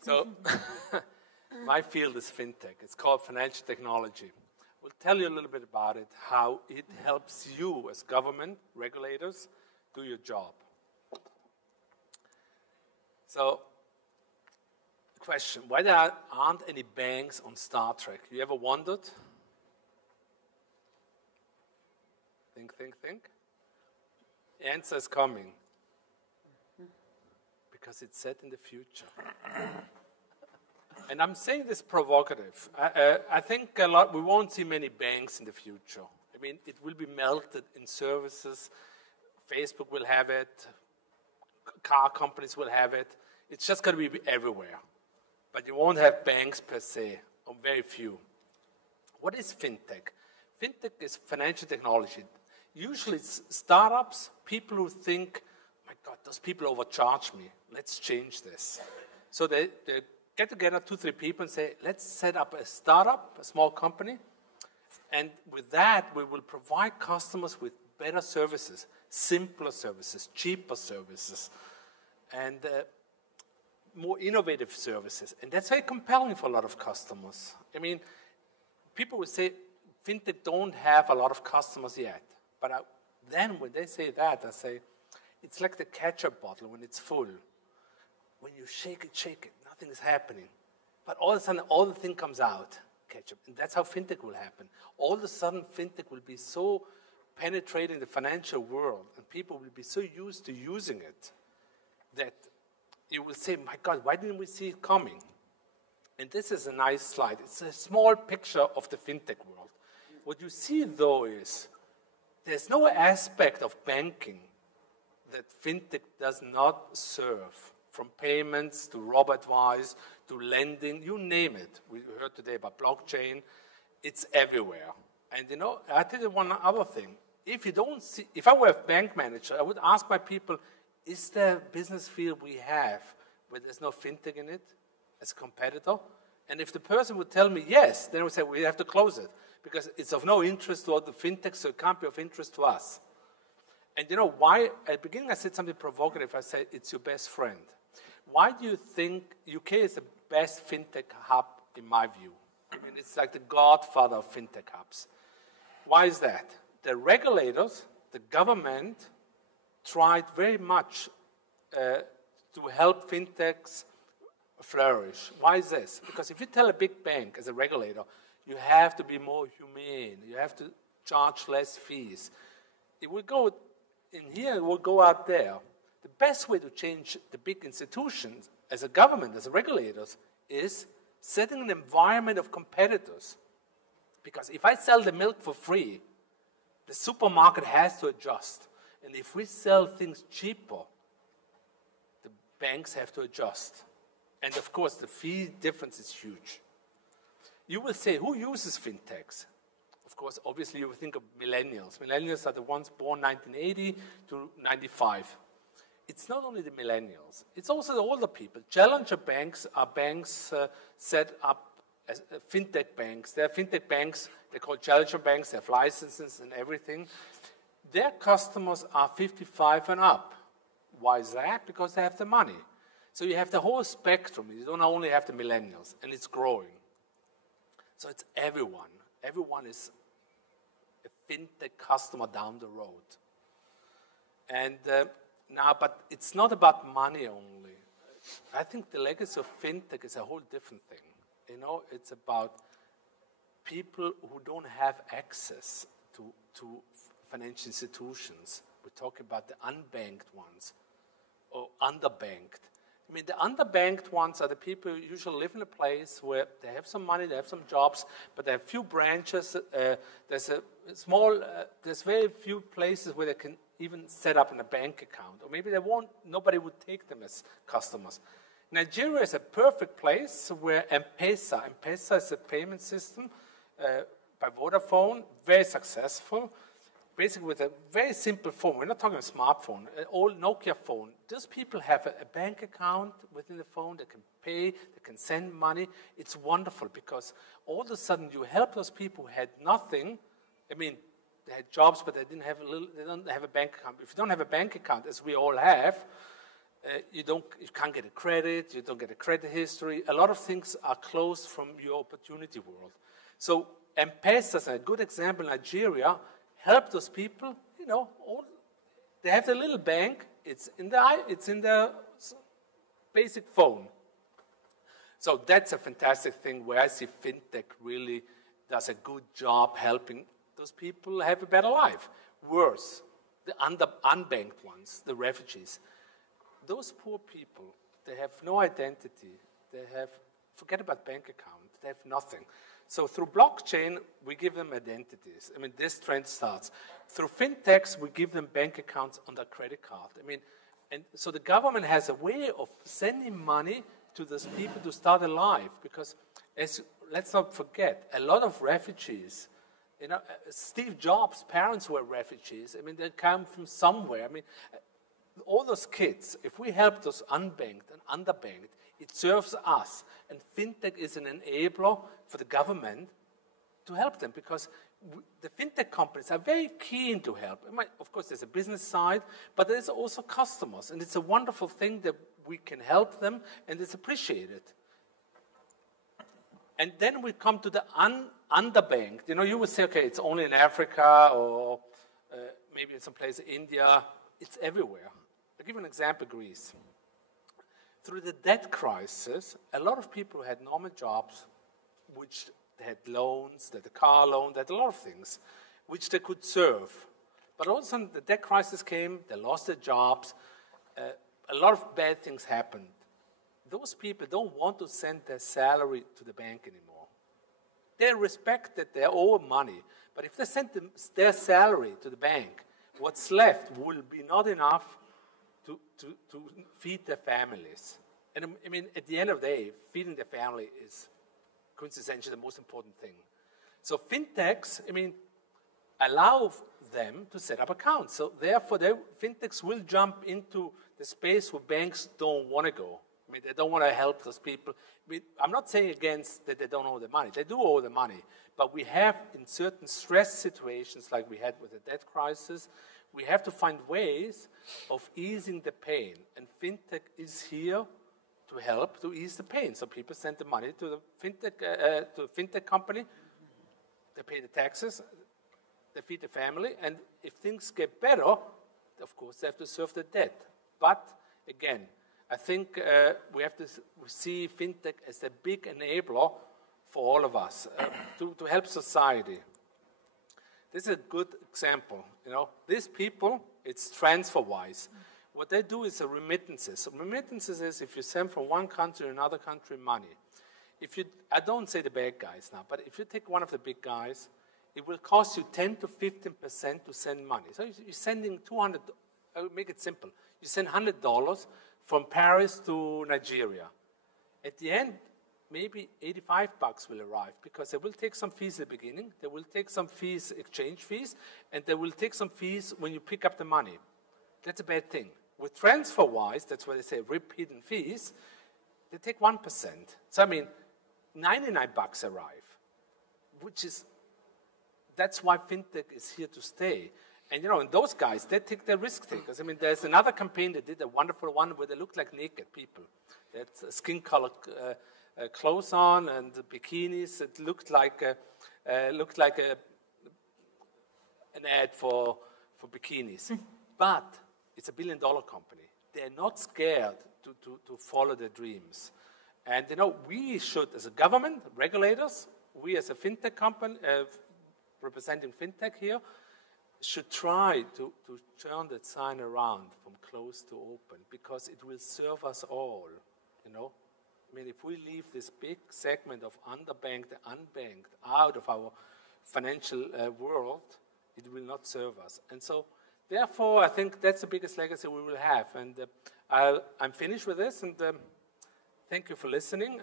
So my field is FinTech. It's called financial technology. We'll tell you a little bit about it, how it helps you as government, regulators, do your job. So, question, why there aren't any banks on Star Trek? You ever wondered? Think. The answer is coming. Because it's set in the future. And I'm saying this provocative. I think we won't see many banks in the future. I mean, it will be melted in services. Facebook will have it. Car companies will have it. It's just going to be everywhere. But you won't have banks per se, or very few. What is FinTech? FinTech is financial technology. Usually it's startups, people who think, my God, those people overcharge me. Let's change this. So they get together, 2-3 people, and say, let's set up a startup, a small company. And with that, we will provide customers with better services, simpler services, cheaper services, and more innovative services. And that's very compelling for a lot of customers. I mean, people would say, FinTech don't have a lot of customers yet. But then when they say that, I say, it's like the ketchup bottle when it's full. When you shake it, nothing is happening. But all of a sudden, all the thing comes out, ketchup. And that's how FinTech will happen. All of a sudden, FinTech will be so penetrating the financial world, and people will be so used to using it, that you will say, my God, why didn't we see it coming? And this is a nice slide. It's a small picture of the FinTech world. What you see, though, is there's no aspect of banking that FinTech does not serve, from payments to robo-advice to lending, you name it. We heard today about blockchain. It's everywhere. And you know, I tell you one other thing. If I were a bank manager, I would ask my people, is there a business field we have where there's no FinTech in it as a competitor? And if the person would tell me yes, then I would say we have to close it because it's of no interest to the FinTech, so it can't be of interest to us. And you know why? At the beginning I said something provocative. I said it's your best friend. Why do you think UK is the best FinTech hub in my view? I mean, it's like the godfather of FinTech hubs. Why is that? The regulators, the government, tried very much to help FinTechs flourish. Why is this? Because if you tell a big bank as a regulator, you have to be more humane, you have to charge less fees, it will go in here, it will go out there. The best way to change the big institutions as a government, as a regulators, is setting an environment of competitors. Because if I sell the milk for free, the supermarket has to adjust. And if we sell things cheaper, the banks have to adjust. And of course, the fee difference is huge. You will say, who uses FinTechs? Of course, obviously, you will think of millennials. Millennials are the ones born 1980 to 95. It's not only the millennials. It's also the older people. Challenger banks are banks set up as FinTech banks. They're FinTech banks. They're called challenger banks. They have licenses and everything. Their customers are 55 and up. Why is that? Because they have the money. So you have the whole spectrum. You don't only have the millennials, and it's growing. So it's everyone. Everyone is a FinTech customer down the road. And now, but it's not about money only. I think the legacy of FinTech is a whole different thing. You know, it's about people who don't have access to financial institutions. We talk about the unbanked ones or underbanked. I mean, the underbanked ones are the people who usually live in a place where they have some money, they have some jobs, but they have few branches. There's very few places where they can even set up a bank account. Or maybe nobody would take them as customers. Nigeria is a perfect place where M-Pesa is a payment system by Vodafone, very successful. Basically with a very simple phone. We're not talking a smartphone, an old Nokia phone. Those people have a bank account within the phone. They can pay, they can send money. It's wonderful because all of a sudden you help those people who had nothing. I mean, they had jobs, but they don't have a bank account. If you don't have a bank account, as we all have, you can't get a credit, you don't get a credit history. A lot of things are closed from your opportunity world. So M-Pesa, a good example, Nigeria, helped those people, they have their little bank, it's in their basic phone. So that's a fantastic thing where I see FinTech really does a good job helping those people have a better life. Worse, the unbanked ones, the refugees. Those poor people, they have no identity. Forget about bank account. They have nothing. So through blockchain, we give them identities. I mean, this trend starts. Through FinTechs, we give them bank accounts on their credit card. I mean, and so the government has a way of sending money to those people to start a life. Because let's not forget, a lot of refugees, Steve Jobs' parents were refugees. I mean, they come from somewhere. I mean, all those kids, if we help those unbanked and underbanked, it serves us. And FinTech is an enabler for the government to help them because the FinTech companies are very keen to help. Of course, there's a business side, but there's also customers. And it's a wonderful thing that we can help them, and it's appreciated. And then we come to the underbanked. You would say, okay, it's only in Africa or maybe in some place in India. It's everywhere. I'll give you an example, Greece. Through the debt crisis, a lot of people had normal jobs, which they had loans, they had a car loan, they had a lot of things, which they could serve. But all of a sudden, the debt crisis came, they lost their jobs, a lot of bad things happened. Those people don't want to send their salary to the bank anymore. They respect that they owe money, but if they send their salary to the bank, what's left will be not enough to feed their families. And I mean, at the end of the day, feeding the family is quintessentially the most important thing. So FinTechs, allow them to set up accounts. So therefore, FinTechs will jump into the space where banks don't want to go. They don't want to help those people. I'm not saying against that they don't owe the money. They do owe the money. But we have, in certain stress situations like we had with the debt crisis, we have to find ways of easing the pain. And FinTech is here to help to ease the pain. So people send the money to the FinTech company. They pay the taxes. They feed the family. And if things get better, of course, they have to serve the debt. But, again, I think we have to see FinTech as a big enabler for all of us to help society. This is a good example. These people, it's transfer-wise. What they do is remittances. So remittances is if you send from one country to another country money. I don't say the bad guys now, but if you take one of the big guys, it will cost you 10 to 15% to send money. So you're sending $200. I will make it simple. You send $100 from Paris to Nigeria. At the end, maybe $85 will arrive because they will take some fees at the beginning, they will take some fees, exchange fees, and they will take some fees when you pick up the money. That's a bad thing. With transfer-wise, that's why they say repeating fees, they take 1%. So $99 arrive, that's why FinTech is here to stay. And, and those guys, they take their risk takers. There's another campaign that did a wonderful one where they looked like naked people. They had skin-colored clothes on and bikinis. It looked like an ad for bikinis. But it's a billion-dollar company. They're not scared to follow their dreams. And, we should, as a government, regulators, we as a FinTech company, representing FinTech here, should try to turn that sign around from closed to open because it will serve us all, if we leave this big segment of underbanked and unbanked out of our financial world, it will not serve us. And so, therefore, I think that's the biggest legacy we will have. And I'm finished with this, and thank you for listening.